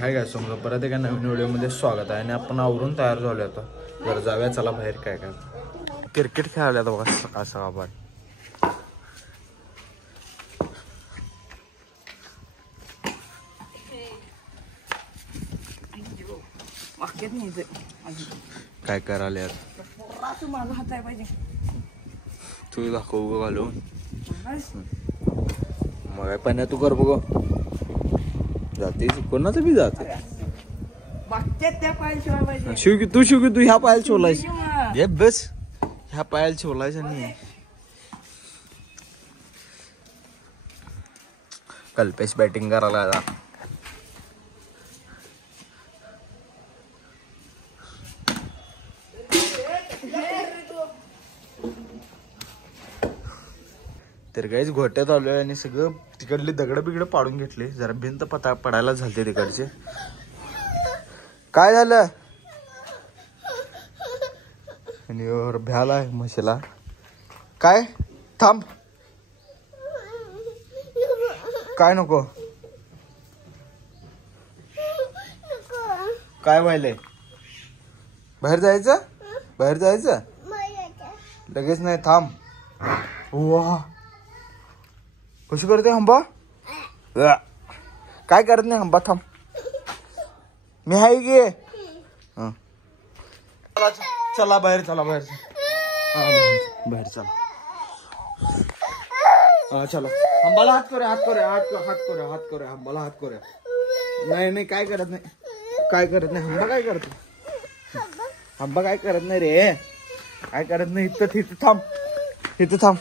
हाय काय समजा परत एका नवीन व्हिडिओमध्ये स्वागत आहे आणि आपण आवरून तयार झालो आता. जर जाऊया चला बाहेर. काय काय क्रिकेट खेळायला बघा सकाळ सकाळ बाहेर. काय करायला तू दाखव घालून मग पण तू कर बघ जाते कोणाचं बी जाते. शिव की तू ह्या पायाला शिवलायस हे बस ह्या पायाला शिवलायस आणि कल्पेश बॅटिंग करायला आता. तर काहीच घोट्यात आलोय आणि सगळं तिकडली दगड बिगड पाडून घेतले. जरा भिंत पडायला झालते तिकडचे. काय झालं आणि भ्याला म्हशीला काय थांब काय नको काय व्हायलंय. बाहेर जायचं लगेच नाही थांब. वा कशी करते हंबा काय करत नाही हंबा थांब मी आहे गे. चला बाहेर चला बाहेर चला चला हंबाला हात करूया हंबाला हात करूया. नाही काय करत नाही हंबा काय करत नाही रे काय करत नाही. इथं थांब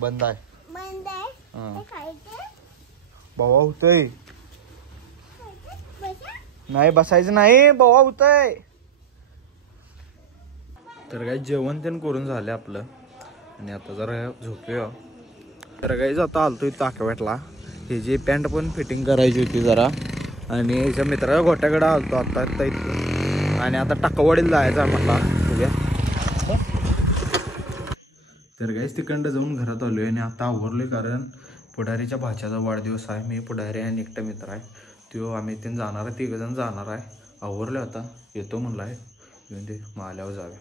बंद आहे बाबा होतय नाही बसायचं नाही बाबा होतय. तर काही जेवण त्यानं करून झाले आपलं आणि आता जरा झोपूया. तर काही आता आलतो इथं आकव्याटला हे जी पॅन्ट पण फिटिंग करायची होती जरा आणि याच्या मित्राच्या गोट्याकडे आलतो आता इथं आणि आता टाकावाडीला जायचं म्हटला बघूया. तर काहीच तिकडं जाऊन घरात आलोय आणि आता आवरलोय कारण पुढारीच्या भाच्याचा वाढदिवस आहे. मी पुढारी आणि एकटा मित्र आहे तो आम्ही ते जाणार आहे 3 जण जाणार आहे. आवरलो आता येतो म्हणला आहे येऊन ते मग आल्यावर जाऊया.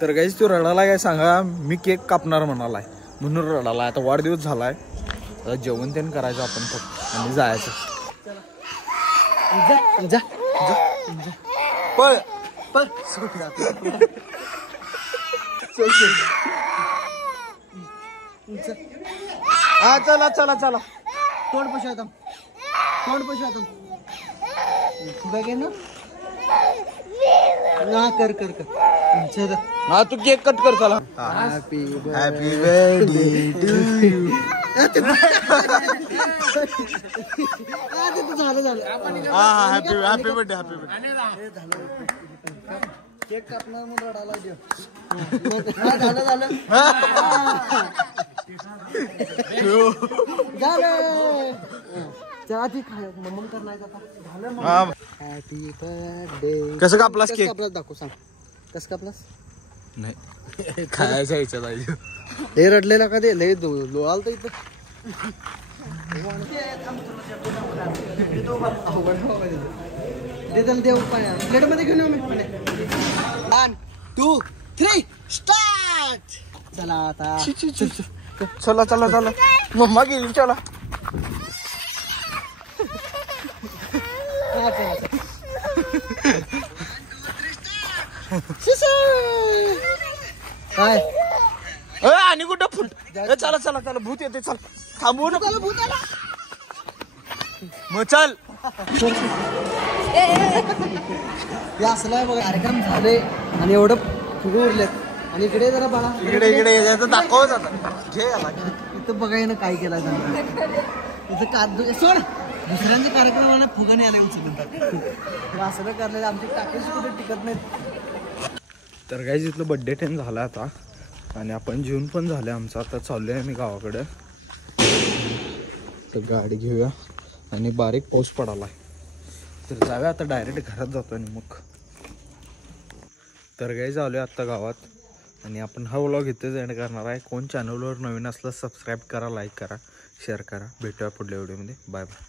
तर काहीच तो रडाला काय सांगा मी केक कापणार म्हणालाय म्हणून रडाला. आता वाढदिवस झालाय आता जेवण त्यानं करायचं आपण फक्त आणि जायचं. पळ हा चला तोंड पशा ना कर हा तू केक कट कर चला. Happy birthday to you. हा हॅपी बर्थडे केक कापणार म्हणून रडायला हॅपी बर्थडे. कसं कापलास केक दाखव सांग कसं कापलास. नाही खायचं यायचं जायचं हे रडलेला का ते लय लोळाल तर इथं. देव प्लेट मध्ये घेऊन 1 2 3 स्टार्ट. चला आता चला मम्मा गेली चला. काय आणि कुठं फुट चला चला चला भूत येते चल थांबू नको भूत आला मग चल हे असला बघा कार्यक्रम झाले आणि एवढं फुगे उरलेत आणि इकडे जरा बाळा इकडे दाखवच आता घे याला इथं बघा ना काय केलं इथं काद सोड दुसऱ्यांच्या कार्यक्रमाला फुगाने आले उचलून असं करलेलं आमची टाकीच कुठे टिकत नाहीत. तर काय इथलं बड्डे टेन झाला आता आणि आपण जेवण पण झालं आमचं आता चाललोय आम्ही गावाकडे तर गाडी घेऊया आणि बारीक पाऊस पडाला तर जाऊया आता डायरेक्ट घरात जातो आणि मग तर काय चालूया आत्ता गावात आणि आपण हा व्लॉग इथेच एंड करणार आहे. कोण चॅनलवर नवीन असलं सबस्क्राईब करा, लाईक करा, शेअर करा. भेटूया पुढल्या व्हिडिओमध्ये. Bye bye.